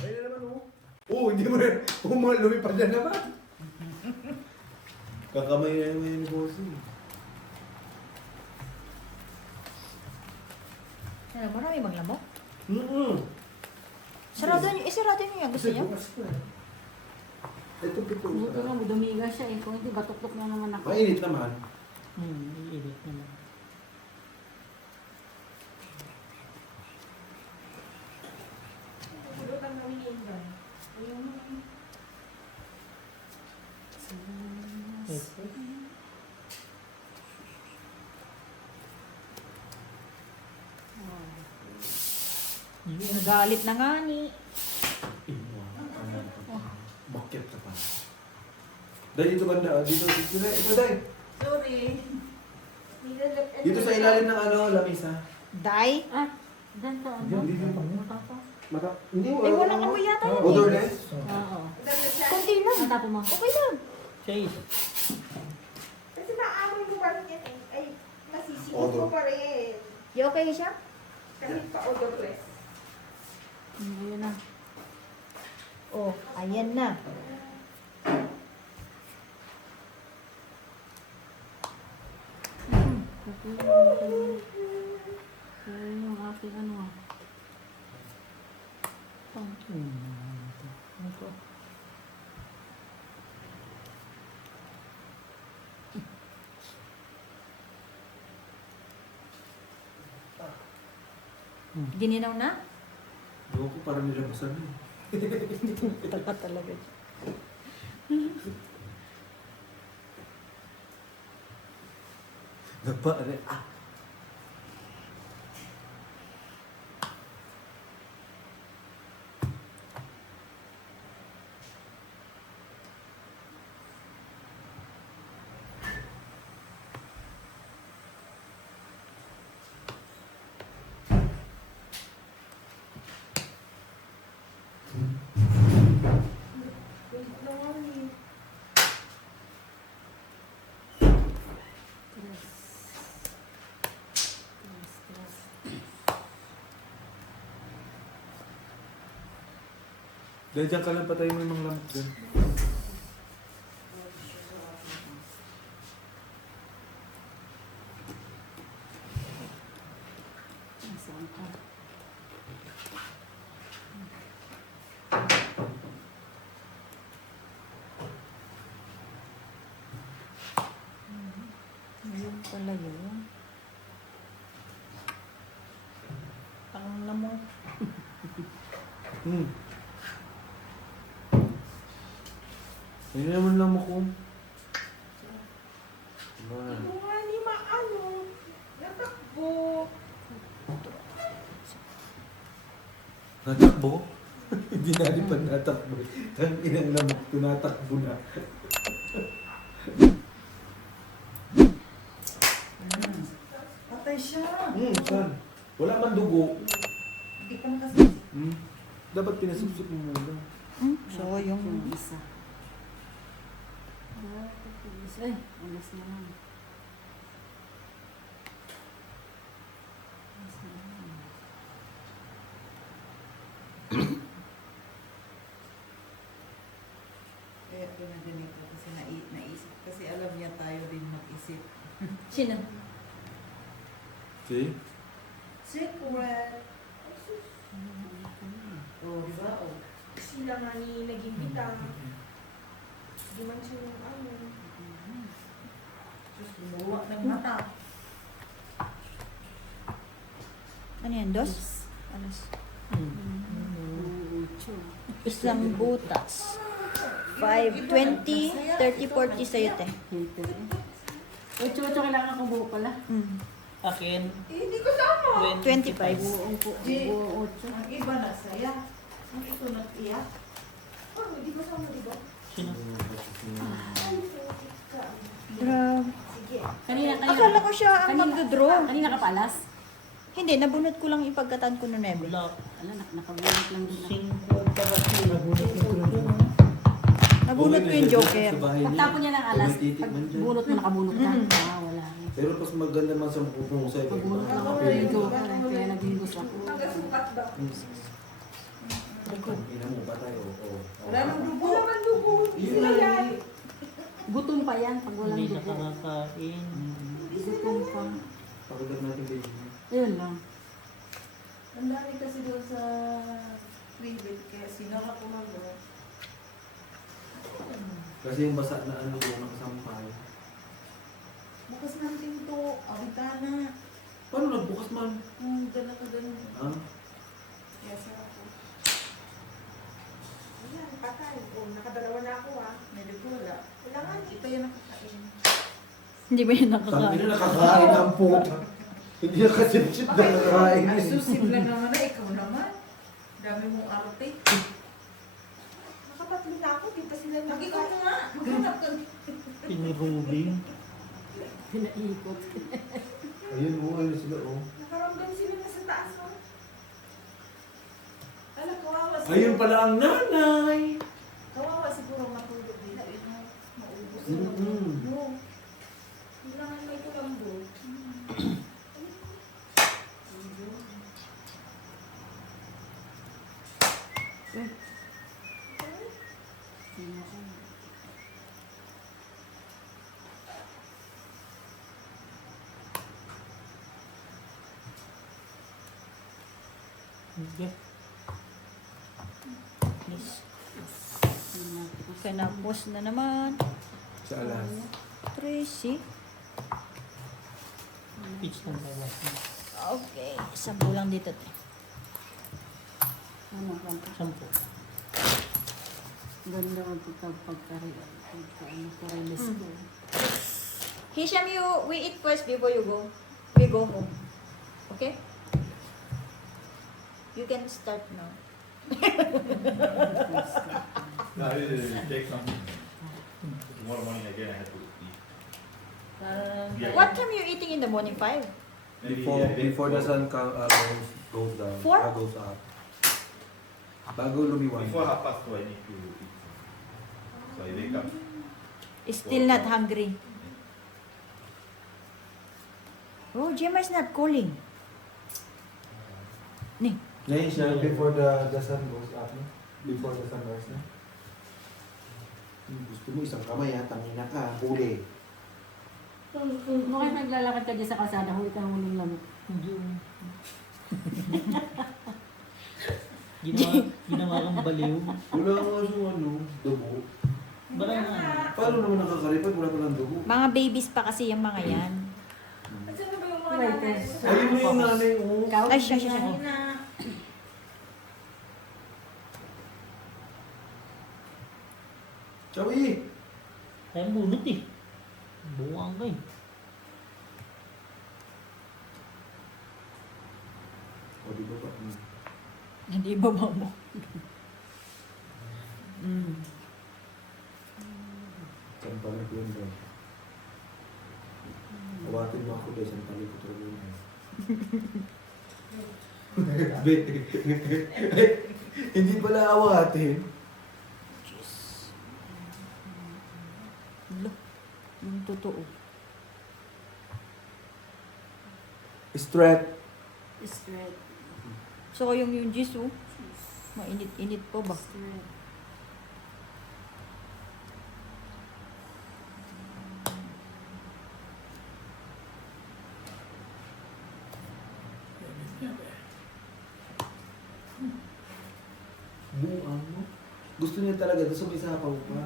Ayun na naman, oh. Oo, hindi mo rin. Lumipad na naman. Kakamay na naman yung bossing. Ano, marami bang lamok? Sarado Isarado niyo yan. Gusto niyo? Ito pito. Buto nga, dumiga siya eh. Kung hindi, batuklok na naman ako. Mainit naman. Iinit naman. Pulutan kami ni Indan. Nagalit na nga ni. Bakit ka pa? Dahil dito banda. Dito. Ito dahil. Sorry. Dito sa ilalim ng lamisa. Day? Ah, dyan to. Ano? Mata. Hindi mo. Walang amoy yata yun. Odorless? Oo. Kunti lang. Ang tapo mo. Okay lang. Kasi maamoy mo pa rin yan eh. Ay, nasisigit Odor. mo pa rin. You okay siya? Kahit pa odorless. Ayun na. Oh, ayan na. Ayun yung aking ano ah. Gininaw na? Ewan ko parang nilabasan eh. Tapat talaga. Napa, ah. Dahil dyan ka lang patay mo yung mga lamok dyan. Saan ka? Ayun pala yun. Ang lamok. Ayun naman lamok ko. Ito nga ni maano. Natakbo. Natakbo? Hindi na rin pa natakbo. Ang inang lamok, tunatakbo na. Patay siya. Saan? Wala man dugo. Hindi pa nakasama. Dapat pinasupsup mo muna. So, yung... Isa. Ay, alas naman. Alas naman. Kaya pinaganito kasi naisip. Kasi alam niya tayo din mag-isip. Sino? See? Secret. Oh, diba? Oh. Sila nga ni naging bitang. Hindi man siya yung ano. Diyos, lumuwa ng mata. Ano yan? Dos? Alas. Isang Isang butas. 5, 20, 30, 40 sa'yo, te. Ocho, kailangan kong buo pala. Akin, Eh, hindi ko sama. 25. Buo 8. Ang iba na saya. Ang ito nag-iyak. Oh, hindi ko sama, di ba? sino? Grabe. Sige. Kanina. Akala ko siya ang magdodraw. Kanina ka palas? Hindi, nabunot ko lang ipagkatan ko noon, Ebe. Wala. Ala, nakabunot lang din ako. 50 kasi nagulat yung tulong. Nabunot ko yung joker. Pagtapo niya ng alas, pag bunot mo, nakabunot ka. Wala. Pero pas maganda man sa mapupungusay. Pag bunot ako, yung joker. Kaya nagingos ako. Hanggang sukat ba? ko. Ina mo, patay, oo. Wala nang dugo. Wala man dugo. Hindi Yun sila lang. yan. Gutom pa yan pag walang Hindi dugo. nakakakain. Gutom pa. Pakulat natin baby. Yun lang. Ang dami kasi doon sa private kaya sinaka ko mag Kasi yung basa na ano yung nakasampay. bukas natin to. Awitana. Paano nagbukas man? Dala ko ganun. Ha? Kaya sarap ko. Ayan, patay. Oh, nakadalawa na ako ah. Medyo wala. Wala nga. Ito yung nakakain. Hindi ba yun Sabi nakakain? na nakakain ang puta. Hindi nakasip-sip na nakakain. Ay, susip lang naman na. Ikaw naman. Dami mong arte. Nakapatlo na ako. Di pa sila Mag-ikaw nakakain. na nga. Maghanap ka. Pinirubing. Pinaikot. Ayun mo, ano sila oh. Nakaramdam sila na sa taas oh. Alam, kawawa siguro. Ayun pala ang nanay. Kawawa siguro matulog nila. Yun mo, maubos na Mm-mm. no. Kailangan may kulambo. Okay. Please. Kanapos na naman. Sa alas. Tracy. Pitch ng bawas. Okay. Sampu lang dito. Ano ka? Sampo. Ganda ang pagka-release ko. Hisham, we eat first before you go. We go home. Okay? You can start now. No, it take some. Tomorrow morning again, I have to eat. Yeah. What time you eating in the morning? 5? Maybe, Before the sun goes down. Four? Goes up. Bago lumiwan. Before 4:30, I need to eat. So I wake up. Still not hungry. Oh, Gemma is not calling. Ni. Ngayon siya, before the sun goes up, no? Before the sunrise, no? Gusto mo isang kamay ha, tangina ka, huli. Kung kayo naglalakad ka dyan sa kalsada, huli ka ng huling lamok. Hindi. Ginawa kang baliw. Wala nga siyang ano, dugo. Barang nga. Paano naman nakakaripad? Wala palang dugo. Mga babies pa kasi yung mga yan. At saan na ba yung mga Right, nanay? yes. Ayun mo yung nanay, oh. Ikaw? Ay, siya. Na. Chawi! Kaya bunot eh. Buwang ka eh. O, di ba ba? Hindi ba mo? Saan pala ko yun ba? Awatin mo ako dahil saan pala ko ito yun. Hindi pala awatin. Jeez. Lo, yung totoo. Strat. Straight. So, yung juice, oh. Mainit-init po ba? Straight. Buang mo. Gusto niya talaga doon sa may sapaw pa.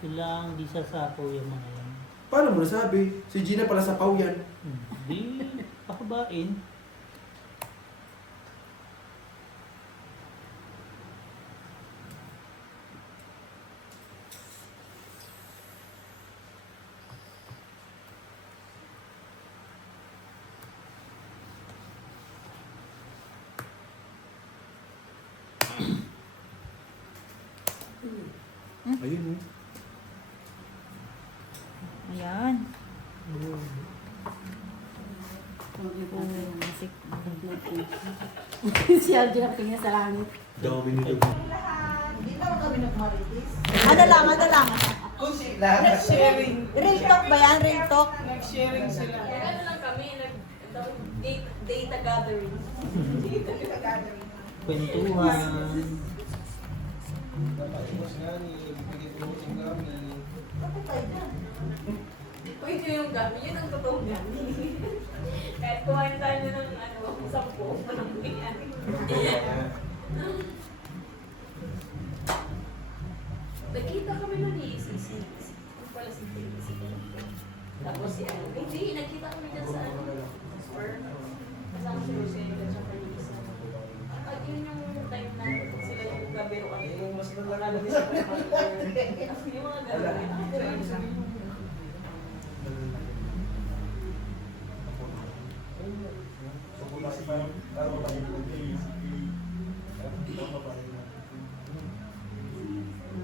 Silang di sasapaw yung mga yan. Paano mo nasabi? Si Gina pala sapaw yan. Hindi. Pakabain. Ayun oh. Ayan. Musik. Si Aljo nakatingin sa langit. Dami nito. Hindi naman kami nagmaritis. Ano lang. Nag-sharing. Real talk ba yan? Real talk? Nag-sharing sila. Ano lang kami, data gathering. Dito kita gathering. kwentuhan. Uy, ito yung gami. Yun ang totoong gami. Kahit kumain tayo ng 10, walang nangyari. Nagkita kami nun ni Sisi. Yung pala si Sisi. Tapos si ano. Hindi, nagkita kami dyan sa ano. Spur. Kasama si Rosel at saka ni Isa. At yun yung time na sila yung gabiruan. Yung mas nalalabi sa yung mga gano'n.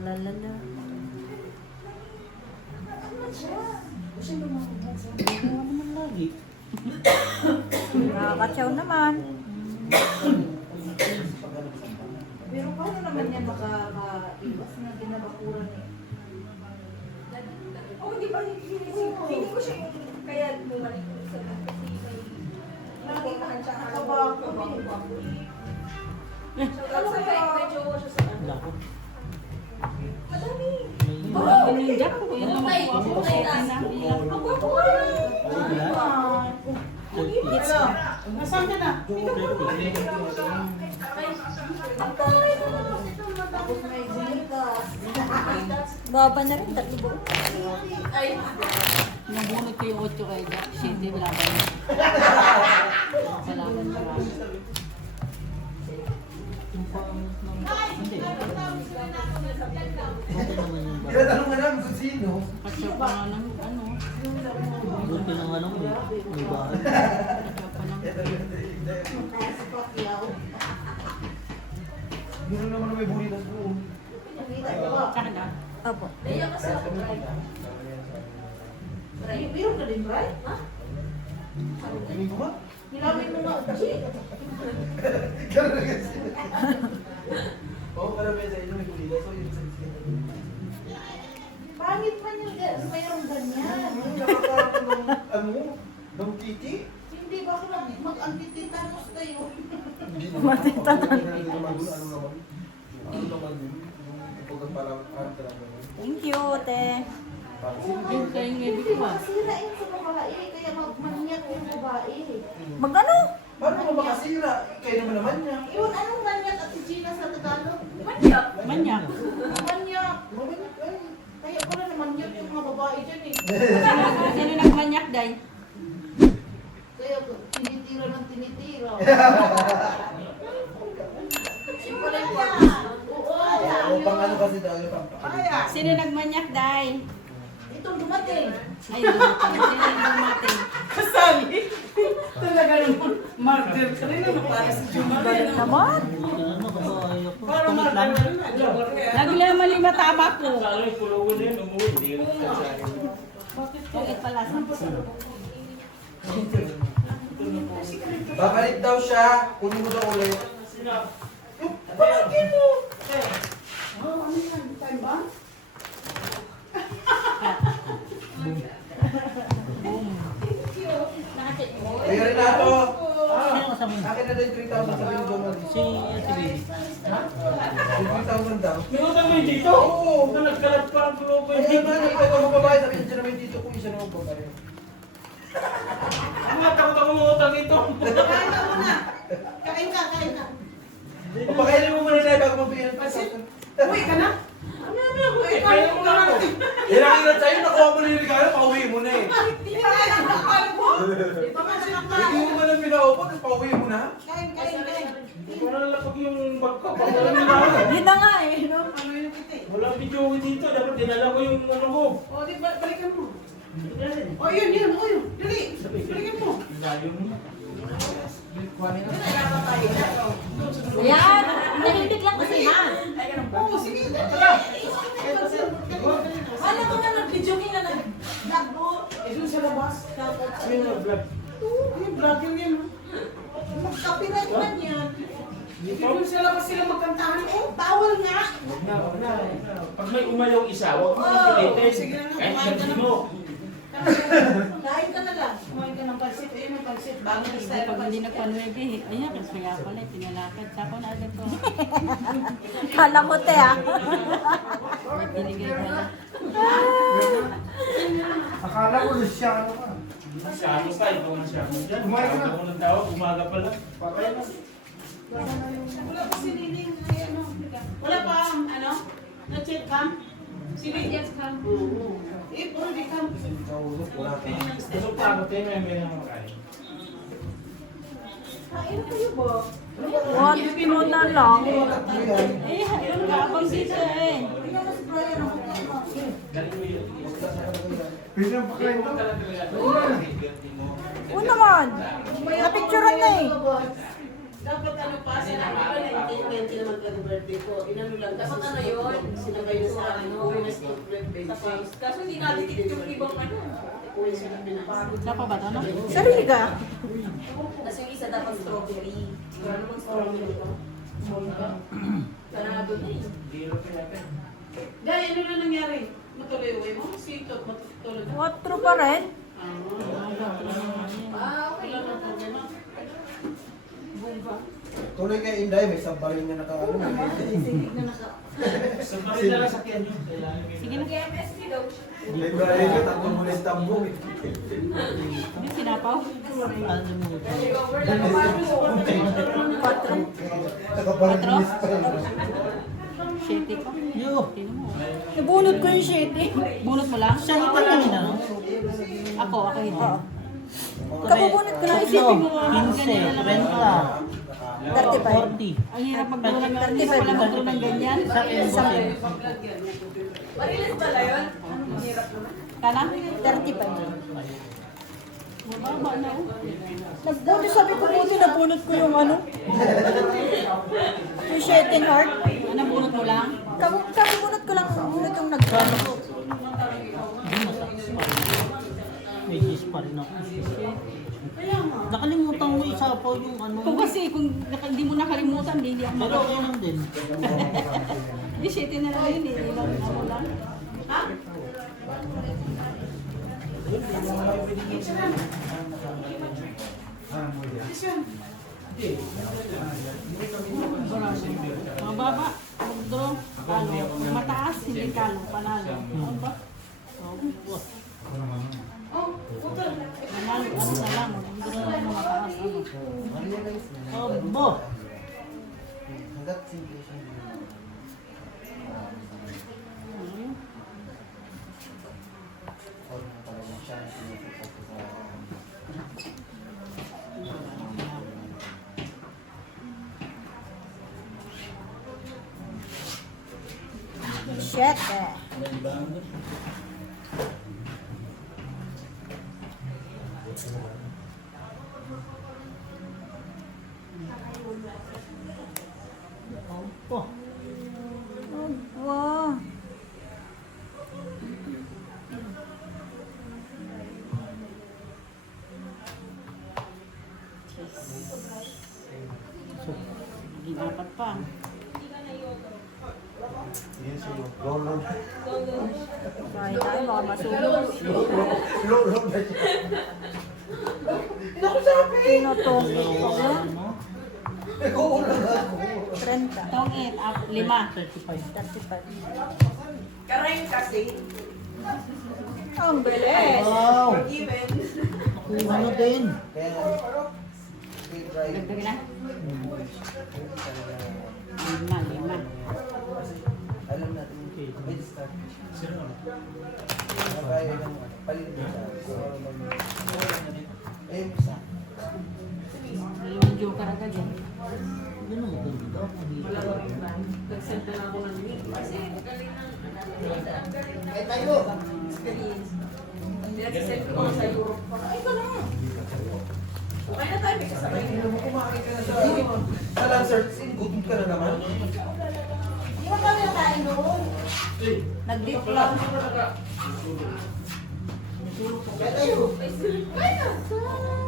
Lalala. Ano naman lagi? Nakakatsaw naman. Pero paano naman yan makakaiwas na ginabakuran eh? Oh, di ba? Hindi ko siya yung kaya bumalik ko sa kasi may napuntahan siya. Nakabako So, kasi may jowa siya sa ano. Lako. Madami. Wala ko ng jack ko. Yan lang ako. Nasaan ka na? Tapos may zilikas. Baba na rin, 3,000. Nabunod ko yung 8 kay Jack. Shit, hindi wala ka. Salamat na lang. Yung pangit ng... Hindi. Okay naman yung ba? Tinatanong ka namin kung sino. Katsya pa nga ng ano. Buti na nga lang may bahay. Katsya pa ng... Taas Pacquiao. Meron naman may buritas doon. Nakita ko ba? Tsaka na. Opo. Naiyak kasi ako, Bray. Bray, meron ka din, Bray? Ha? Tingin ko ba? Hilawin mo nga, G. Gano'n na kasi. Oo, karamihan sa inyo may buritas. So, yun sa Pangit man yung mayroong ganyan. nakakaroon ng, ng titi? Hindi ba ako mag-antititanos tayo? Hindi naman. Ano naman? Ano naman yun? Yung pagkaparang talaga. Thank you, te. Yung kayong ngayon ko ba? Masirain sa babae, kaya magmanyak yung babae. Magano? Paano mo makasira? Kayo naman niya. Yun, anong manyak at Gina sa Tagalog? Manyak. Manyak. Manyak, ay. Kaya pala na manyak yung mga babae dyan eh. Sino nagmanyak, Day? Kaya tinitira ng tinitira. Yung pala yung Oo, pang ano kasi daw yung pang Sino nagmanyak, Day? Itong dumating. Ay, dumating. Sino dumating? Kasabi. Talaga naman. Murder ka rin ano para sa Galing naman. Buti na nakabahay ako. Pangit lang. Naglaman yung matama ko. Bakit Bakit pala? Babalik daw siya. Kunin mo daw ulit. Pamangkin mo. Oh, ano yan? Time ba? Kaya rin na to. Sino kasama mo? Akin na daw yung 3,000 sabi mo daw. Si Ate Baby. Yung 3,000 daw. Pinutang mo yung dito? Oo. Na nagkalat pa ang tulo ko Ay, yung dito. naman, ikaw ka magbabayad. Sabi niya naman dito kung isa naman babae. Ang nga takot ako mangutang ito. Kain ka muna. Kain ka, kain ka. Papakainin mo muna tayo bago mabigyan ng 5,000. Uwi ka na? Ano na? Uwi ka Kaya mo lang. Ilang sa'yo, nakuha mo na yung regalo, pauwi mo na eh. Hindi ka na nakakal mo. Di ba nga Hindi mo man ang pinaupo, tapos pauwi mo na. Kain, kain, kain. Hindi ko na nalapag yung bag ko. Wala nila. Yun na nga eh, no? Ano yung kita? Wala video dito. Dapat dinala ko yung ano ko. O, di ba? Balikan mo. O, yun, yun. O, yun. Dali. Balikan mo. Layo mo. Ayan, tahimik lang kasi ha. Oo, sige. Ano ko na nag-video ka na nag-vlog mo? Eh, doon sa labas. Sino nag-vlog? Yung vlogger yan. Mag-copyright man yan. Doon sa labas sila magkantahan. Oh, bawal nga. Wag na. Pag may umayaw isa, huwag mo Oh, pilitin. sige na nga. Kahit Kumain ka sabi na. mo. Kain ka na lang. Kumain ka ng pansit. Ayun yung pansit. Bago na Kasi style pag hindi pansit. nagpanwebe, ayan, kasi nga pala, pinalakad. Sako na agad ko. Kala mo te ah. May binigay ka na. Akala ko Luciano ka. Masyado ka, ikaw masyado dyan. Kumain ka na. Ako ng tawag, umaga pa lang. Patay na. Wala pa si Liling. Ay, ano? Wala pa, ano? Na-check cam? Si Liling. Yes, cam. Eh, already cam. Wala pa. Gusto pa ako, tayo may nang makain. Kain kayo ba? What mo na lang. Eh, yung kaabang dito eh. Galing mo yun. Pinapakain mo. Oo naman. Napicturean na eh. Dapat ano pa, sinabi ko na hindi naman ka birthday ko. Inano lang, dapat ano yun, sinabay na sa ano, split birthday. Tapos, kaso hindi natin yung ibang ano. Uwi sila pinapagod. Siya pa ba ito, no? Sarili ka. Tapos yung isa dapat strawberry. Wala namang strawberry pa. Kaya doon eh. Dahil ano na nangyari? Matuloy uwi mo? Sweet matutuloy na. What true pa rin? Okay lang ang problema. Tuloy kay Inday, may sabarin niya nakaano. So, bakit na lang sakyan yun? Sige na. KMSP daw. May bahay ka, tatlo mo na tambong. Hindi, sinapaw. Ano mo? Nakaparinis pa rin. Shitty ko. Yo! Tingnan mo. Nabunot ko yung shit eh. Bunot mo lang? Siya ito kanina, no? Ako hindi. Kabubunot ko lang isipin mo. 15, 30, 35. 40. Ang hirap magdula ng hindi pa pala magdula ng ganyan. Sa akin, bossing. Marilis pala yun? Ang hirap naman. Kana? 35. Mababa na oh. Nagbuti sabi ko buti nabunot ko yung ano. Yung shitting heart. Ano bunot mo lang? Kabubunot ko lang bunot yung nagkano. Hindi masakit pa rin. May gis pa rin ako. Nakalimutan mo isapaw yung ano. Kung kasi kung hindi mo nakalimutan, hindi ako Pero okay lang din. Hindi, shitty na lang yun eh. Ilang ano lang. Ha? Mababa, mag-draw, kalo. Kung mataas, hindi kalo, panalo. Ano ba? Oh, putol. Panalo, ano na lang, mag-draw na lang mataas. Ano? Abo! Hanggat simple siya. Shit eh. Opo. Wow. Hindi dapat pa. Yes, lolo. Kahit tayo baka masulog. Lolo na siya. Tinotong ko na. Ano? Nag-uulang ako. 30. Tong 8, 5. 35. 35. Karay kasi. Ang bilis. Wow! Even. Nakuha mo din. Kaya, try. Dagdag na. 5. Alam natin, may start. Kaya ng palit siya. Eh, isa. Dalawang joker agad yan. Ano mo ganda? Wala ko rin ba? Nag-send na lang ako ng link. Kasi galing ng Eh, tayo! experience. Nag-send ko sa Europe pa. Ay, ka na. Okay na tayo, may kasabay nila. Kumain ka na sa sa Lansert, gutom ka na naman. Di ba kami nakain doon? Nag-dip lang. Kaya tayo!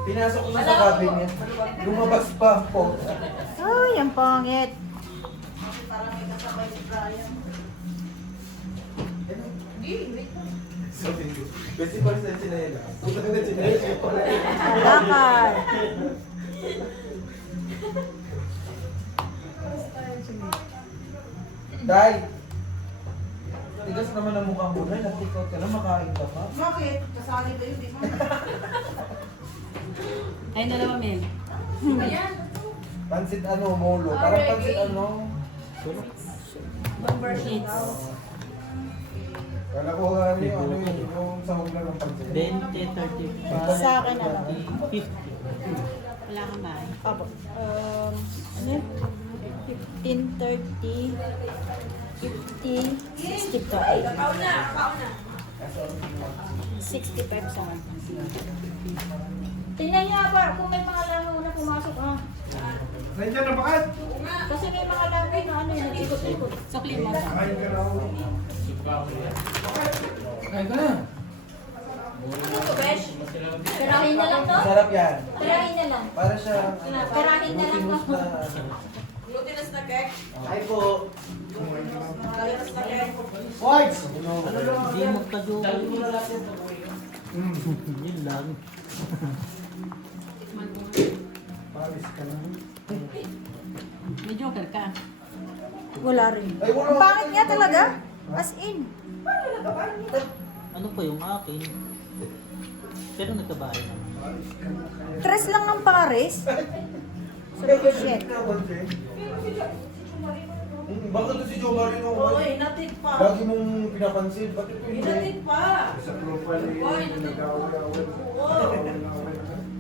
Pinasok ko na sa cabinet. Lumabas pa ang phone. Ay, ang pangit. Parang may kasabay si Brian. Kasi pala sa sinela. Puta na sinela. Lakad. Day! Tigas naman ang mukha mo. Day, nag-take out ka na, makain ka pa. Bakit? Kasali kayo, di ba? Ay, dalawa, Mel. Ayan. Pansit ano, molo. Parang pansit ano. Number Sheets. Kala ko ano yung sahog na ng pansit. 20, 35, Sa akin na lang. 50. Wala kang bahay. Apo. Ano yun? 15, 30, 50, 65. Pauna. 65 sa akin. Tingnan niyo ba kung may mga langaw na pumasok Nandiyan na bakit? Kasi may mga langaw na ano yun, ikot-ikot. Sukli mo. Kain ka na ako. Kain ka na. Ano to, Besh? Perahin na lang to? Sarap yan. Perahin na lang. Para siya Perahin na lang to. Glutinous na cake. Ay po. Glutinous na cake. Whites! Hindi magka-joke. Yun lang. Paris ka na. May joker ka. Wala rin. Ay, wala. Ang pangit niya talaga. As in. Ano pa yung akin? Pero nagkabahay naman. Tres lang ng Paris. Sabi ko, shit. Bakit to si Joe Marino? Oy, natin pa. Lagi mong pinapansin. Bakit ko hindi? Natin pa. Sa profile Oy, eh, nag-away-away. Oo.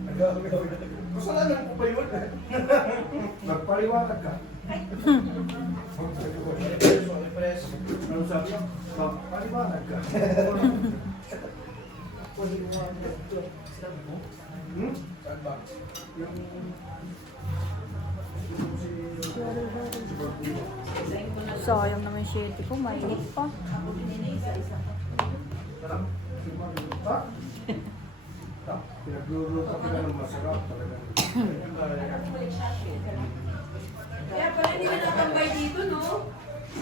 Nag-away-away. Kasalanan ko ba yun? Magpaliwanag ka. Press. Ano sabi ko? Magpaliwanag ka. Hmm? Saan ba? Sayang naman yung shit ko. Mainit pa. Pinagluluto ka na ng masarap talaga. Kaya pala hindi ka natambay dito, no?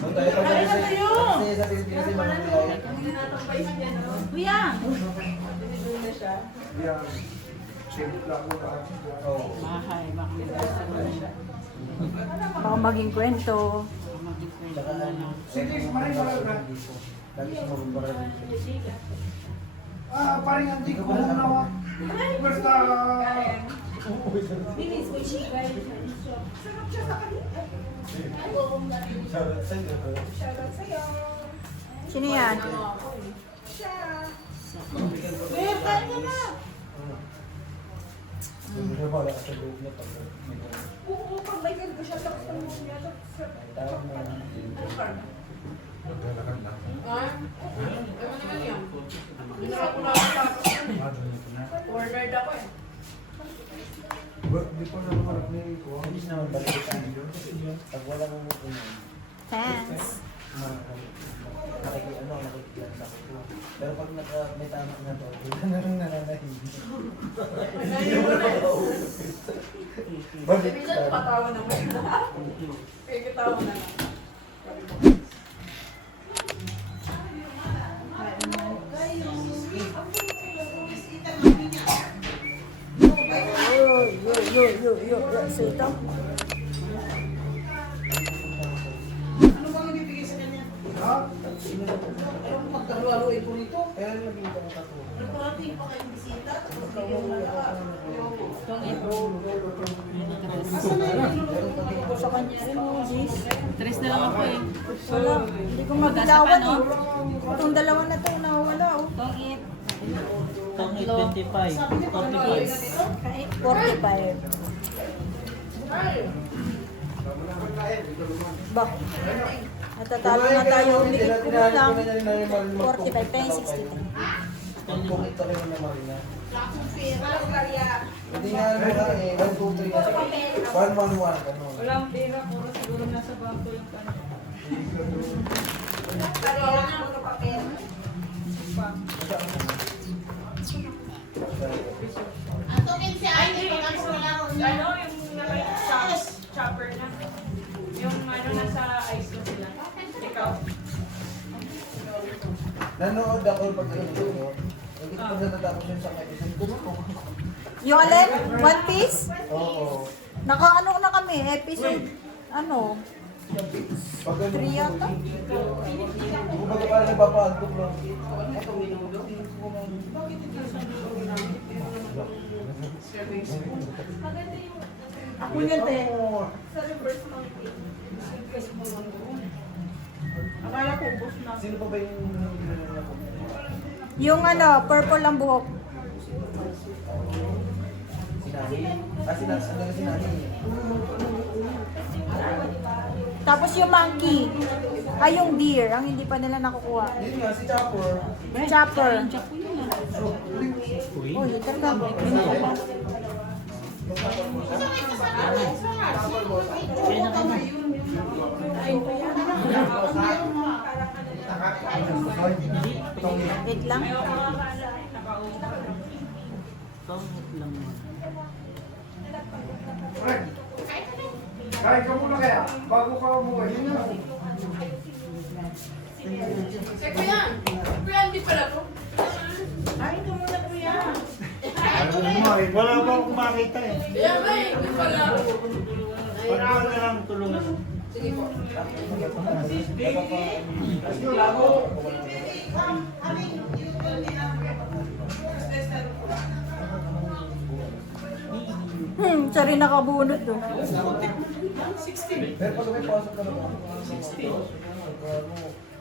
Ang tayo pa Kaya na tayo. Kasi sa Pilipinas yung mga nilay. Hindi na natambay siya, no? Kuya! Tinigil na siya. Yan. Chip lang mo lahat. Oo. Bahay, baka may basta. Baka maging kwento. Baka maging friend. Tsaka ano. Sige, maray na. Lagi siya magbara dito. Paring antik ko na. Basta... Bilis, may chikay. Sarap siya sa kanila. Shoutout sa'yo. Shoutout sa'yo. Sino yan? Siya. Eh, kain ka na! Hindi na wala ka sa loob niya pag Oo, pag may ganito siya, tapos pag mo niya, tapos... tawag mo. Ano pa? Maglalakad lang. Ah? Ano naman yan? Hindi na ako nakatapos. Ordered ako eh. Di pa naman harap ni ko. Hindi naman balik ka niyo. Pag wala mong Thanks. nakikilala ko. Pero pag may tama na to, wala na rin nananahimik. Balik Minsan ka. patawa naman na. Kaya katawa na lang. Yo. So ito. Ano bang ibibigay sa kanya? Ha? Anong pagkalualo ito rito? Kaya naging kang Nagparating pa kayong bisita, tapos bigyan mo na lang. Sa kanya rin mo, Jis. Tres na lang ako eh. Wala. Hindi ko mabilawan eh. Itong dalawa na to, nawawala oh. Tongit. Tangit 25, 45. Kahit 45. Ba? Natatalo na tayo ulit ko lang. 45 tayo 63. Ang kumita rin na Marina. Walang karya. Hindi nga ano nga eh, 1, 2, 3. 1, 1, 1. Ganun. Walang pera, puro siguro nasa bangko yung kanya. Karya lang ang mga papel. Ay, hindi. Ano, yung chopper na. Yung ano, nasa ice ko sila. Ikaw. Nanood ako pag nanood mo. Pag natatapos yun sa episode ko, Yung alin? One Piece? oo. Naka-ano na kami, episode, ano, Pag 3 yata? kumbaga parang nagpapaantok lang. Maganda yung Ako yan, te. sa reverse monkey. Akala ko, ubos na. Sino pa ba yung Yung ano, purple ang buhok. si Nani? Si Nani. Tapos yung monkey. Ay, yung deer. Ang hindi pa nila nakukuha. Yun nga, si Chopper. Chopper. Diyan ko yun ah. Uy, talaga. Wait lang. Pangit lang mo. Fred, kain ka muna kaya, bago ka umuwi. Eh, kuya! Kuya, hindi pala po. Kain ka muna, kuya. Wala pa akong makita eh. Kaya ba eh, hindi pala. Pag na lang tulungan. Sige po. Siya rin nakabunot oh. Pero pag may pasok ka naman.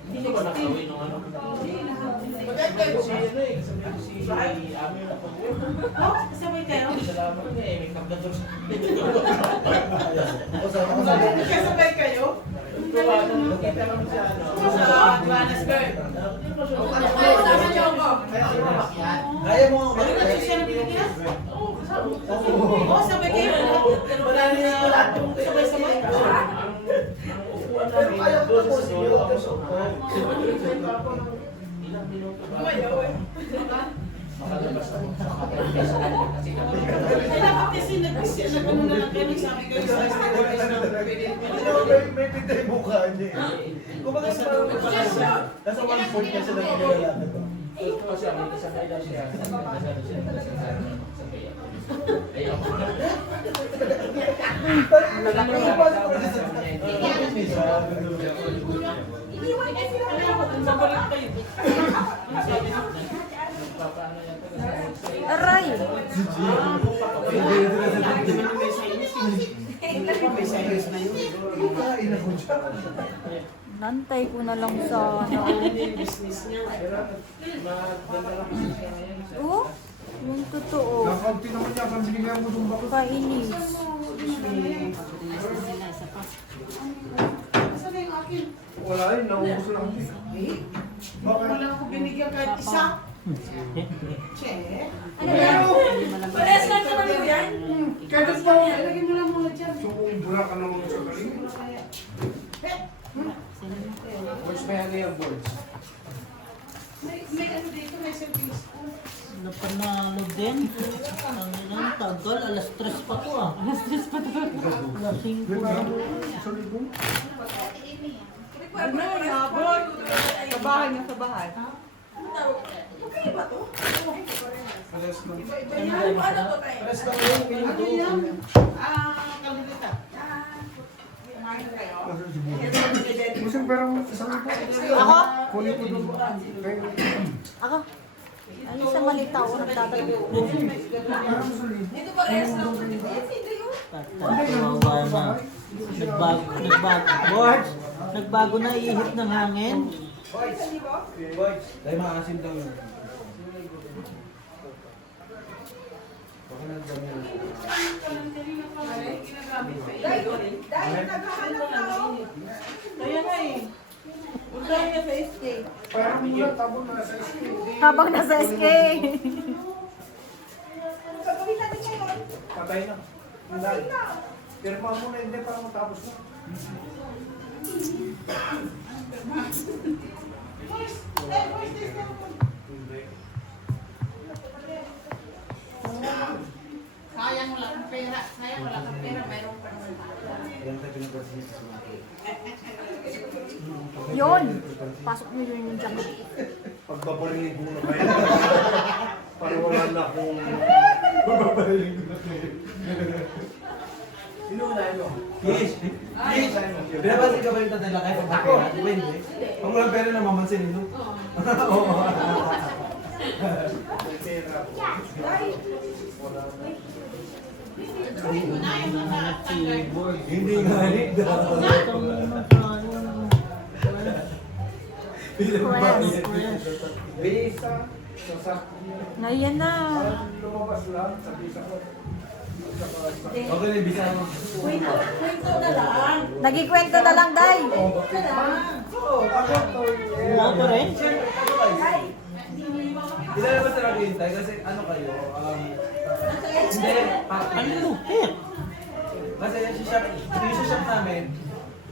Hindi ba nakawin ng ano? Oh, sabay kayo? Salamat eh, may kapdator sa Kasabay kayo? Kita kami sa ano. Sa Johannesburg. Ay, sama niyo ako. Kaya mo. Ano na siya ng Pilipinas? Oo, sabay kayo. Wala na sabay-sabay. Pero kaya mo po siguro. Ilang minuto ba? Kailangan kasi nag-ano na lang kayo, nagsabi kayo sa May pintay mukha niya eh. Kumbaga nasa one point kasi lang nilalakad ko. Ito kasi ang kasabay daw siya. Nasano siya. Sabay ako. Ay ako. Iniwan niya sila. Babalik kayo. Papaano yan to? Aray! Kain ako dyan. Nantay ko na lang sa ano. Business niya. Maganda lang kasi siya ngayon. Oh, yung totoo. Nakaunti naman niya, kung binigyan mo itong bakit. Kainis. Saan na yung akin? Wala yun, naubos lang. Bakit? Wala ako binigyan kahit isa. Che. Ano yan? Parehas lang naman yun yan. Kahit pa, Lagyan mo lang muna dyan. sumubra ka naman sa galing. Boards may ano yung boards? May ano dito, may service ko. Napanalo din. Ang ilang tagal, alas 3 pa to ah. Alas 3 pa to. Alas 5 May na. parang sa libong. Ano, habol. Sa bahay na, sa bahay. Okay ba to? Alas na. Iba yan. Ano to tayo? Pares lang yung Ano pinto. yan? Kalilita. Kumain kayo? Busing parang isang libo. Ako? Kunin ko doon. Kaya, Ako? Ay, sa malita ako nagtatanong. parang sa libo. Dito parehas lang. Hindi yun. Kawawa na. Boards, nagbago na ihip ng hangin. Boards, tayo maasim daw yun. Okay na dami na. Dahil naghahanap tao. Kaya nga eh. Punta niya sa SK. Parang mula tabon na sa SK. Habang nasa SK. Gagawin natin ngayon. Patay na. Patay na. Pirma mo na hindi para matapos na. Sayang wala kang pera. Sayang wala kang pera. Mayroon pa naman. Yan tayo pinag-assist sa mga. Yun. Pasok nyo yun yung jacket. Pagbabarinig mo na kayo. Para wala na akong... Pagbabarinig mo na kayo. Inuunahin mo. Yes. Yes. Binabansin ka ba yung tatay lakay? Ako. Hindi. Pag walang pera na mamansin nito. Oo. Keyboard. Hindi nga rin daw. Bilis sa sasakyan niya. Ngayon na. Parang lumabas lang sa bisa ko. Okay na, bisa mo. Kwento na lang. Nagikwento na lang, Day. Kwento na lang. Oo, bakit to? Moto rin? Hindi naman talaga hintay kasi ano kayo, hindi, Ano mo? kasi yung shop namin,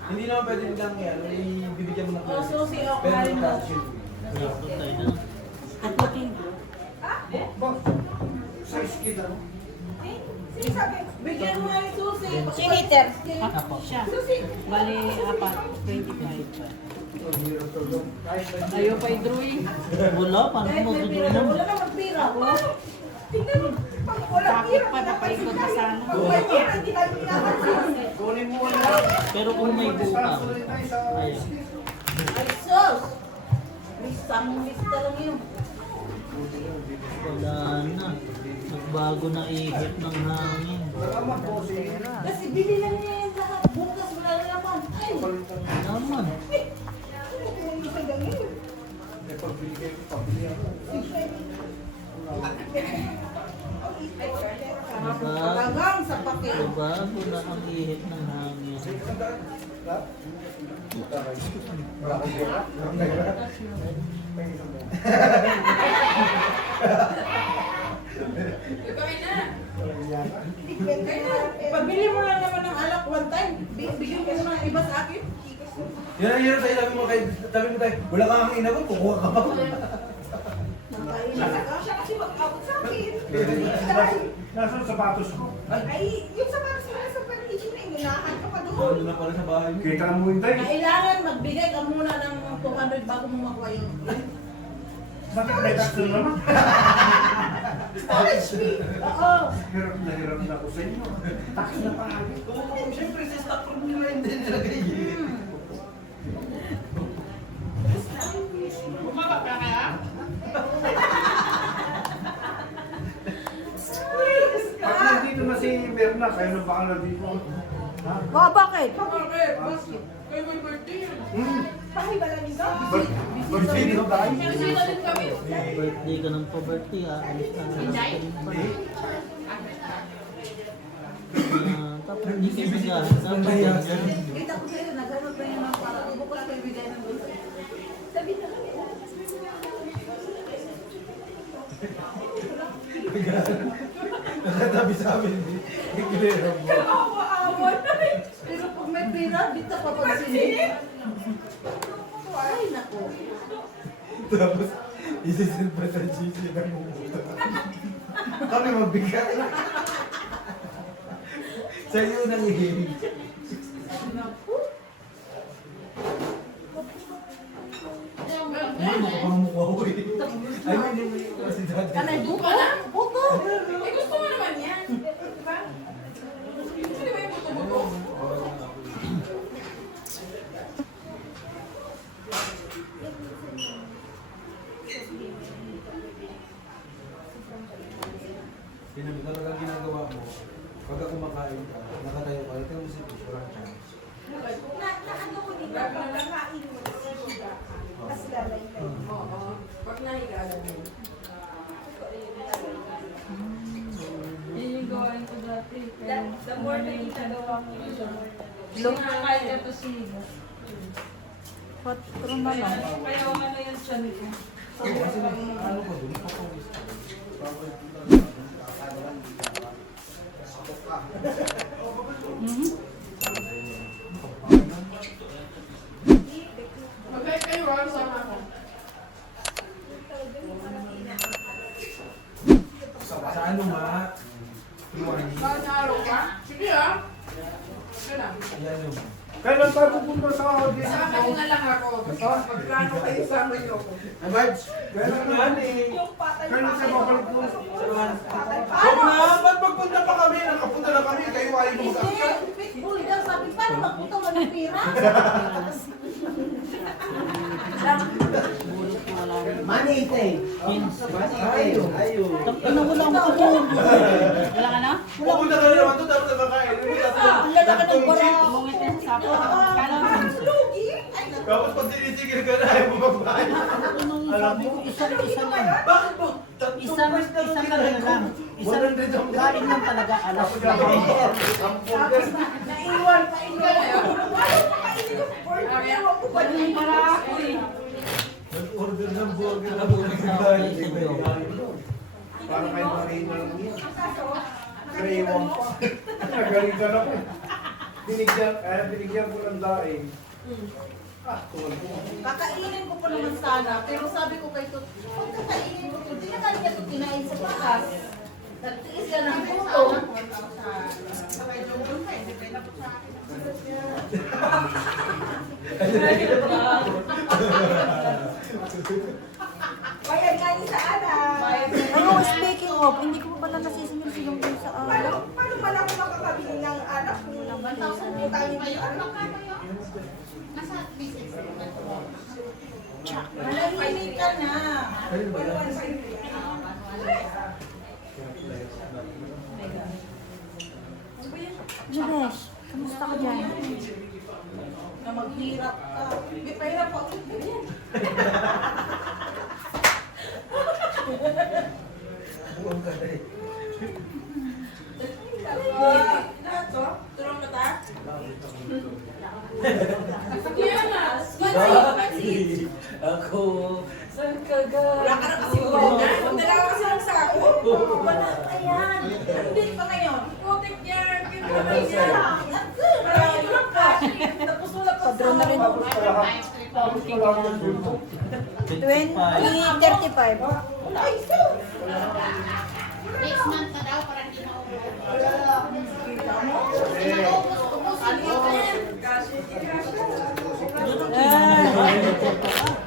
hindi naman pwede nilang yan, ibibigyan mo ng Oh, susi, oh, pero kumain mo. touch you. Dito tayo na. Boss, sa skin ano? Bigyan mo nga yung susi. Si Heater. Ako. Susi. Bali, 4, 25. Ang hirap to doon. Kahit na Ayaw pa i-drawing. Wala, parang Kahit may pira, magdudunan. wala na magpira. Tingnan mo, pag wala Takot pira, pa, napaikot pa sana. pag may pira, hindi natin pinapansin. kunin mo na. Pero kung may butang, ayan. Ay, sus! Isang lista lang yun. Wala na. Nagbago na ihip ng hangin. Salamat po si... Kasi bili lang niya yung lahat. Bukas wala na naman. Ay! Naman. Kung isa ganyan. May pagbili kayo, pabili ako. Talagang sa pakil. Nagbago na ang ihip ng hangin. Pabili mo lang naman ng alak one time. Bigyan mo naman ng iba sa akin. Yan ang hirap tayo, sabi mo tayo, wala kang ang inabot, kukuha ka pa. Nakainis ka. Siya kasi mag-out sa akin. Nasaan sapatos ko? Ay, yung sapatos nila sa panhigin na inunahan ka pa Ano doon. na pala sa bahay mo. Kita mo hintay. Kailangan magbigay ka muna ng 200 bago mo makuha yun. Bakit may tax na naman? Storage fee. Oo. Hirap na ako sa inyo. Tax na pa. Oo, siyempre sa stock room nila hindi nilagay yun. Bumaba ka kaya? Pag nandito na si Merna, kayo na baka nandito. Ha? Wow, bakit? Bakit? Bakit? Kayo may birthday yun. Pahibala nito. Birthday nito tayo. Bisita din kami. Birthday ka ng pa-birthday, alis ka na lang ka rin pala. Tapos hindi ka magamit. Dapat yan. Kita ko sa'yo, naghanap na yun para bukas kayo bigay ng gusto. Sabi na kami. Nakatabi sa amin, ikilera mo. Awa-awa na. Pero pag may pera, dito pa pagsinin. Ay, naku. Tapos, isisin pa sa GC na mumuta. Kami magbigay. Sa'yo nang i-game. Ano mo ka pang mukha ko eh. Ay, hindi mo yung kasi dati. Kanay buko na? Buko! Eh, gusto mo naman yan. Diba? Gusto mo yung buto-buto? Pinag talaga ginagawa mo, pagka kumakain ka, nakatayo ka, ito yung music, walang chance. Ano ko dito, nakain mo na siya. Tapos lalay kayo. Oo. Pag nahiga lang yun. Yun yung gawain ko dati. The more na itagawa mo yun. Lumakay ka to siya. Patro na lang. Kaya ano yung chan ko. Kasi ano ko dun, papawis ka. Magay kayo, wala sa ako. Sa ano nga? Iwan. Saan na araw ka? Sige ah. Sige na. Yan yung. Kailan tayo pupunta sa audience? Sasama nyo na lang ako. Magplano kayo, sama nyo ako. Ay, Barbs, meron naman eh. Yung patay Kaya siya babalik mo. Huwag na, ba't magpunta pa kami? Nakapunta na kami, kayo ayaw mo mag-aksyon. Pitbull daw, sabi, paano magpunta walang pira? Money take. Ayaw. Ano wala akong kukuha. Wala ka na? Pupunta ka na naman doon, tapos nakakain. Ang lalaki ng bara. Bungit na sa sapo. Kala mo. Tapos pag tinitigil ka na, ayaw mo magbahay. Anong sabi ko, isa lang. Bakit po? Isang na lang. Isang 100 ang kain lang talaga. Alas na. Naiwan pa inyo. Walang para ako eh. Order ng burger na bumigay. Para kay Marina lang yan. Kraywang pa. Nagaling ka na po. Binigyan ko ng daing. Tuwan ko. Kakainin ko pa naman sana, pero sabi ko kay Tut, kung kakainin ko, hindi na kanya ito kinain sa bakas. Nagtiis ka ng puto. Sabay jogon pa, hindi kayo napot sa akin. Bayad nga niya sa anak. Ano, speaking of, hindi ko pa pala nasisin yung silong dun sa Paano man ako makakabili ng anak kung 1,000 utangin ko yung anak? Manahimik ka na. Jules, kamusta ka dyan? Na maghirap ka. May pahirap ako. Ganyan. Lahat to? Tulong na ta? Ako. Saan ka ga? Wala ka na kasi ganyan. Magdala ka kasi ng sako. Wala ka yan. Hindi pa ngayon. Putik yan. Kinamay yan. Tulog ka. Tapos wala pa sa Padron na rin ako. 2035. Ay, so. Next month na daw para hindi maubos.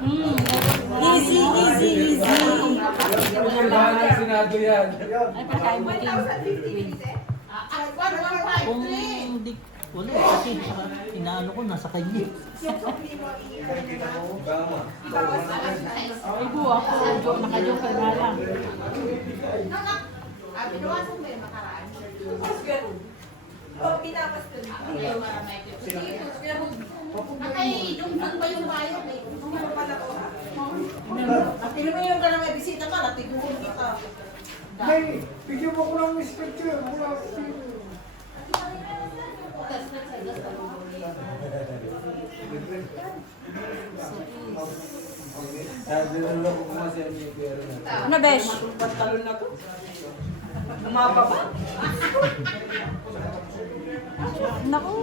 Easy, easy, easy. Pinagbahan ng Senado yan. Ay, pagkain mo din. 115. Kung di, wala kasi inaano ko nasa kanya. Tama. Ay, buwa ako. Nakajoke ka na lang. Binawasan ba yung makaraan? O, pinapas ko na. Nakay, dungdang ba yung bayad eh? Ano pala ko ha? At pinumiyon ka na may bisita ka, natiguhin kita. May, bigyan mo ko ng picture. Wala ko. Sabi lang ako kung kasi may pera na. Ano, Besh? Pantalon na to. Lumaba pa. Naku.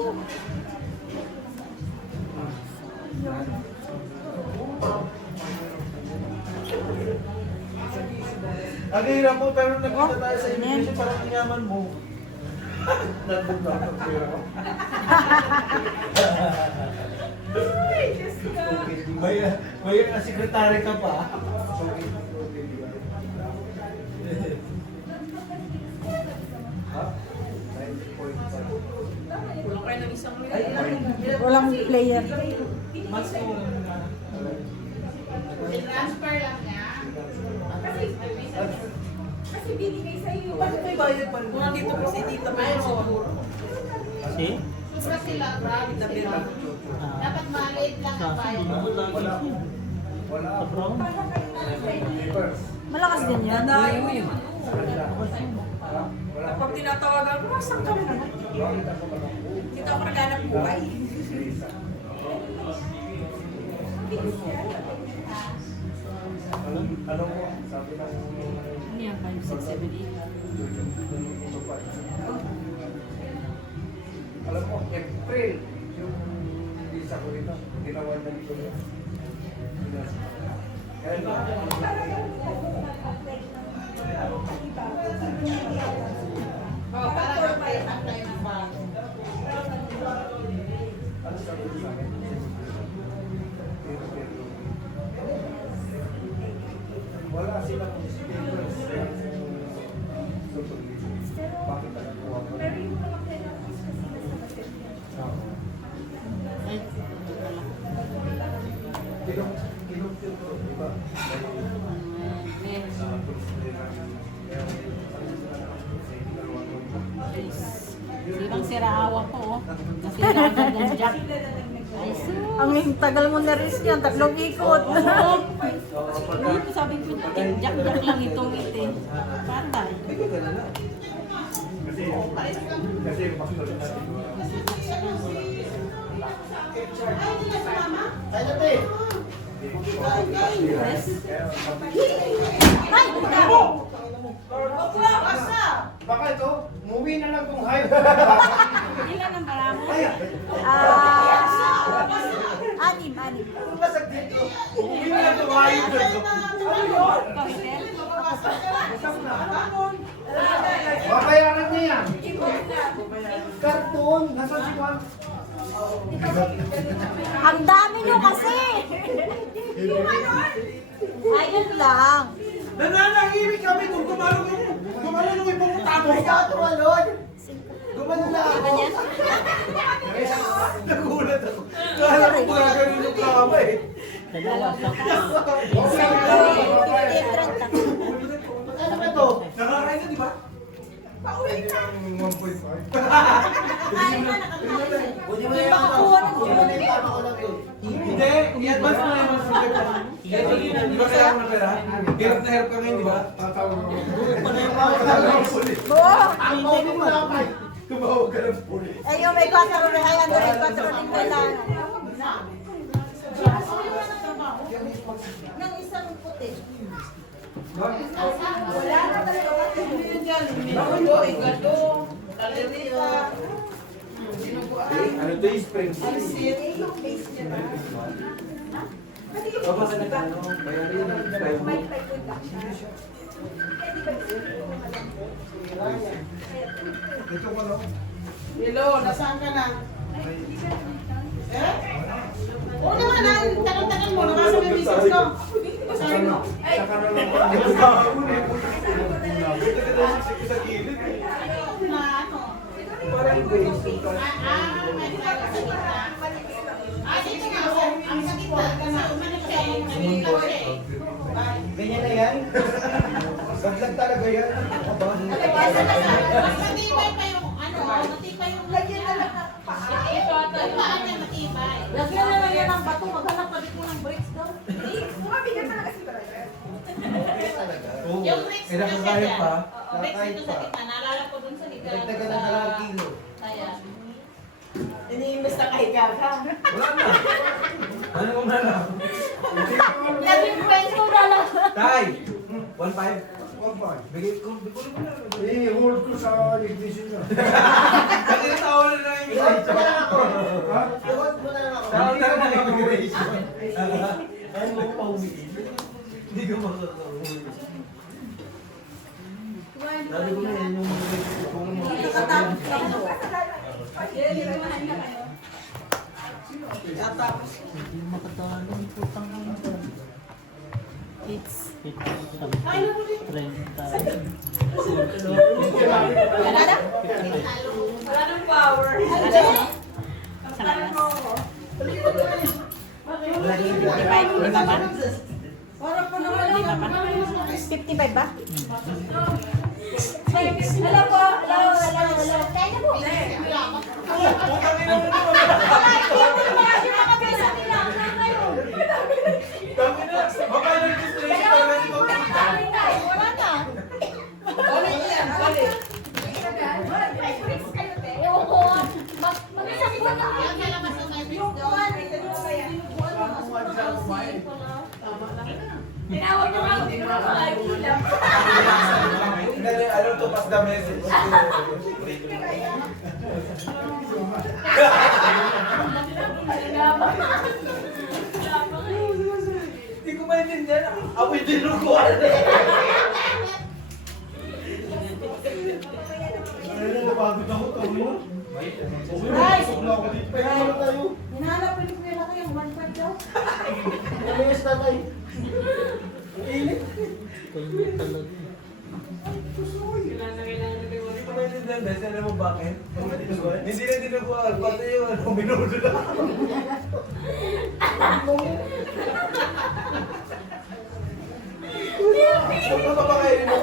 Ang hirap mo, pero nagkita tayo sa immigration, parang inyaman mo. Nandun na ang pera ko. May sekretary ka pa. Walang player. Mas mo. Transfer lang niya. Kasi binigay sa iyo. Bakit may bayad pa rin? Kung nandito po si Tita Mayo siguro. Kasi, Sobra sila, grabe sila. Dapat maliit lang ang kasi bayad. hindi mo lagi. Wala Sa brown. papers. Malakas din yan. Nanayo yun. Wala. Kapag tinatawagan ko, saan ka na? Bakit ako ba ng Dito ako naghanap buhay. Ano mo? Sabi ng Ano yan? 5, 6, 7, 8. alam mo, April, yung visa ko dito, ginawa na dito yun. Kaya Oh, para mag-apply ng bago. ano sabi ko sa akin? sila kung papers. Bakit nagawa ko? Pero yung mga penalties kasi nasa budget niya. Ay, Kinumpil ko, di ba? Ibang siraawa ko, oh. Nasira agad ng jack. Ay, sus. Ang tagal mo na rin yan, tatlong ikot. Dito sabi ko, jack lang itong itin. Patay. Kasi bakit natin. Baka ito, umuwi na lang kung hayop. Ilan ang bara mo? Anim. Basag dito. Umuwi na lang kung hayop. Cocktail? Babayaran niya yan. Karton, nasa si Juan. Ang dami nyo kasi. Ayun lang. Nananahimik kami kung gumalong yun. Gumalong yung ibang tamo. Gumalong na ako. Nagulat ako. Kala ko ba ganun yung kama eh. dalawa sa Ano ba ito? Nakakain ka, di ba? Pauwi na. 1.5. Buti mo na yung makakuha ng Hindi, i-advance mo na yung mga sugat. Di ba kaya ako ng pera? Hirap na hirap ka ngayon, di ba? Tatawag ko. Oo. Tumawag ka ng pulis. Ay, yung may 4 rin. Ay, ano may 4 rin kailangan. Ng isang puti. Wala na talaga kasi yun dyan. Minulo, igado, kalirita, Ano to yung spring? alisit. Yung base niya ba? Tapos ano ka, ano? Bayarin yung tayo mo. May pagod lang siya. Eh, di ba isipin ko malang po? Ito ko no? Milo, nasaan ka na? Ay, hindi ka naman. Eh? Oo naman, tagal-tagal mo, nakasa may misis ko. Sabi mo, ay, Saka na lang. Sa gilid eh. na ano? Parang base. May sa gitna. Dito nga ako, ang sa gitna, kasi umanik siya yung Ganyan na yan? Dagdag talaga yan. Matibay pa yung, ano, matibay yung Lagyan na lang ng paa. yung paa niya matibay. Lagyan na lang yan ng bato. Maghanap pa dito ng bricks daw. Bumabigat na lang kasi talaga. Oo. Yung bricks Eh, na nakakain siya pa. Bricks dito sa gitna, naalala ko dun sa gitna. Dagdagan ng 2 kilo. Kaya. Iniimbes na kay Gaga. Wala na. Ano mo na lang? Lagyan kwento na lang. Tay! 1.5. 1.5. Bigay ko mo na. I-hold ko sa ignition na. Kasi tawag na lang yung I-hold mo na lang ako. Ha? Tawag na lang yung immigration. Ay, mo pauwi. Hindi ko makakauwi. Sabi ko na yan yung kung Nakatapos lang daw. hindi makadaan ang putang ito. It's... Wala na? Wala ng power. Sa labas. Lima ba? Para pa naman lang. 55 ba? Hello po. Hello. Kaya na po. Kami na! Baka nag-registration pa rin ito. Wala na. Ulit yan, ulit. Ewan ko. Mag-isang buwan na. Yung kuwan, itanong ba yan? Tinawag niyo ako. Tinawag ko ay ulam. Hindi, ano to, pass the message. Hindi ko maintindihan. Apoy dinuguan. Ay, napagod ako. Tawag mo. Ay! Wala ako dito. Pwede naman tayo. Hinahanap ko yung pera ko yung 1.5 daw. Naminis na tayo. Init. Kanya talaga. Hindi ko maintindihan guys, alam mo bakit? Hindi na tinubuan, pati yung ano, minudo lang. Saan ka papakainin mo?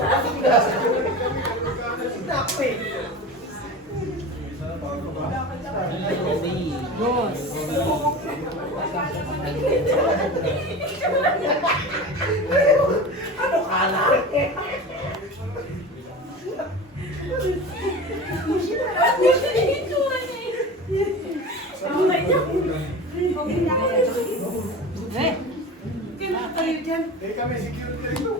Snappy! Ano ka na? Eh kami security rito.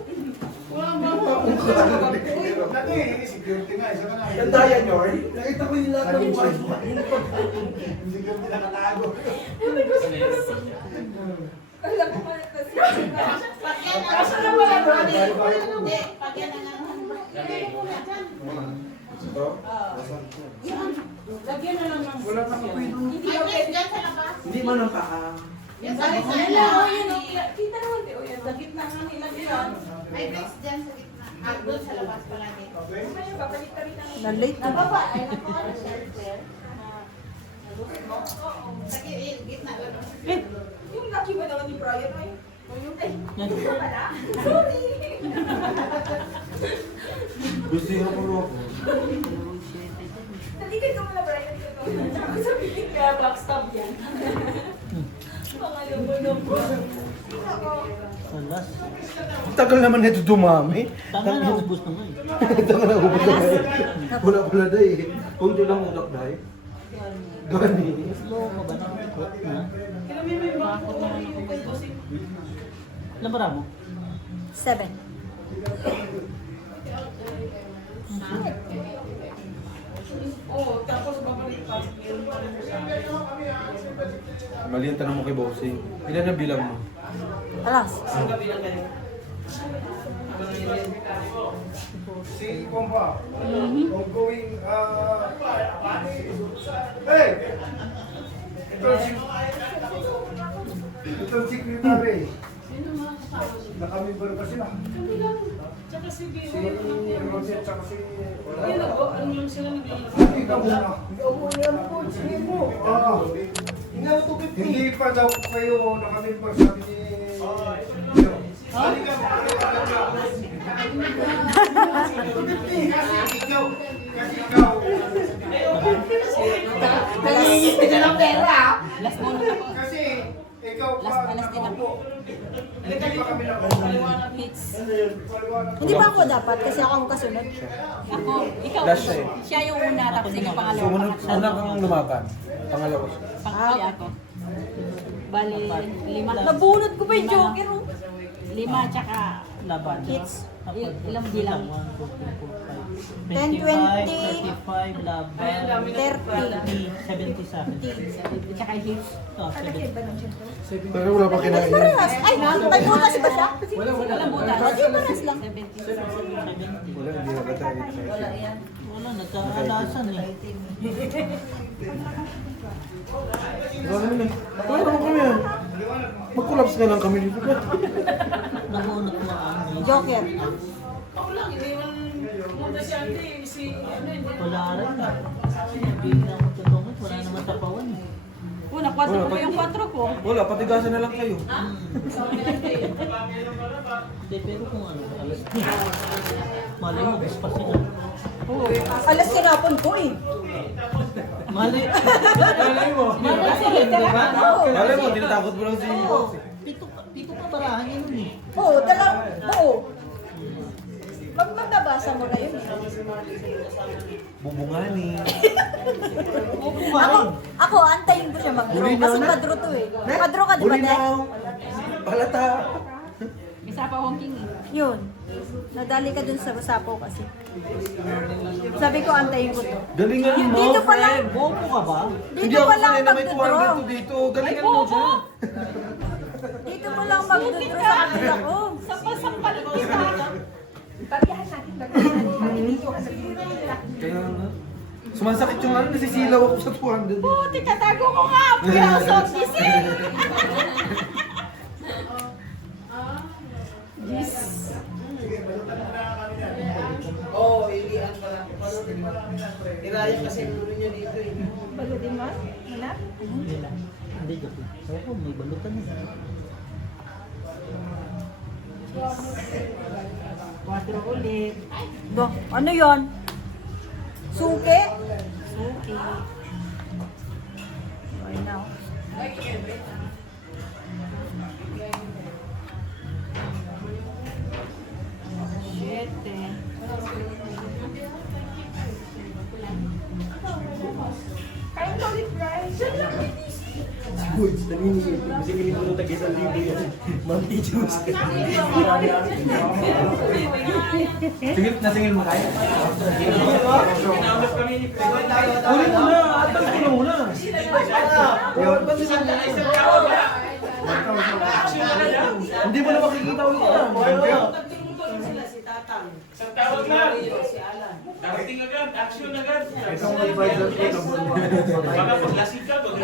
Dati, security nga, isa ka na. Ang daya nyo, nakita ko yung lahat ng buhay. Security nakatago. Alam ko pala kasi. Kaso na wala ba? Lagyan na lang ng Wala kang pwede. Hindi man ang paa. Yan, oh, yun, oh. Kita naman, oh, yan, sa gitna nga nila yan. Ay, next dyan sa gitna. Ah, doon sa labas pala nito. Okay? Ngayon, papalit-palit ang Na-late na. Nababa, ay nakuha na siya, Claire. Sa gitna lang. Yung lucky ba naman ni Brian, ay? O yung, ay, Yan. pala? Sorry! Gusto yung ako. Naligid ka muna, Brian. Tsaka sa piling kaya backstab yan. Pangalan mo na po. Alas. Ang tagal naman nito dumami. Tama na, ubus na nga eh. Ito na ubos na tayo. Wala pala dahi. Kunti lang utak dahi. Gani. Slow ka ba na? Ha? Kailan may bako na yung kay Bossing? Ilan ba mo? 7. Oo, tapos babalik pa. Meron pa rin siya. Mali ang tanong mo kay Bossing. Ilan na bilang mo? Alas. Si Pompa. Ongoing, hey! Ito si secretary. Sino mga kasama niyo? Nakamimbar pa sila. Kami lang. Tsaka si Si Biro. Roset, tsaka si... Ayun, ano lang sila Ikaw muna. Ikaw muna ang coach, hindi mo. Hindi pa daw kayo nakamimbar, sabi ni... Kasi ikaw, Nangingi ka ng pera. kasi ikaw pa nakaupo. Hindi pa kami nakaupo. Paliwanag. Hindi ba ako dapat? Kasi ako ang kasunod. Ako, ikaw, Last siya eh. siya yung una, tapos ikaw pangalawa. Una kang lumaban. Pangalawa siya. Pangalawa ako. Bali, 5. Nabunot ko pa yung joker. Oh. 5, tsaka Laban. hits. Ilang bilang? 1, 2, 3, 4, 5. 10, 25, 35, laban. 30. 70 sa akin. Tsaka hits. Oh, 70. Pero wala pa kinain. Parehas. Ay, may butas ba siya? Walang butas. Hindi, parehas lang. 70. Wala, hindi na ba tayo? Wala, nagkaalasan eh. Wala naman eh. Wala naman kami ah. Mag-collapse nga lang kami dito. Nabunot na ano eh. Joker. Ako lang, hindi man pumunta si Ate, si ano, hindi na. Wala rin eh. Hindi na ako tutungit, wala naman tapawan eh. Una, 4 ko pa yung 4 ko. Wala, patigasan na lang kayo. Hindi, pero kung ano, alas malay mo, bis pa sila. Alas kinapon ko eh. Malay. Malay mo. Malay sila, di ba? Malay mo, tinatakot mo lang si Pito pa barahan yun eh. Oo, oo. Pag mababasa mo na yun. bubungani. Ako, antayin ko siya mag-draw. Kasi padro to eh. Padro ka, di ba, Dek? Bulinaw. Palata. Isa pa akong king eh. Yun. Nadali ka dun sa sapo kasi. Sabi ko, antayin ko to. Galingan mo, Dito pa lang. friend. Bobo ka ba? Hindi Dito ako pa lang sanay na may magdodraw. 200 dito. Galingan mo dyan. Dito pa lang magdodraw sa kanila ko. Sampal-sampal kita. Pagyahan natin, dito ka sa Kaya nga. Sumasakit yung ano, nasisilaw ako sa 200. Buti, tatago ko nga. Piyaso, gising. Yes. Balutin mo? Muna? Hindi lang. Hindi, joke lang. Sabi ko, may balutan na. 4 ulit. Do, ano yon? Suki? Suki. Okay na. Siyete. Kaya mo ulit, Bryce. Uy, dali niyo. Kasi kinipuno tag 1,000 yan. Monty juice. Singil mo tayo. Ulit mo na, atas ko na muna. Hindi mo na makikita ulit yan. Isang tawag lang. Darating agad, action agad. Itong advisor ko na Baka pag lasing ka, pag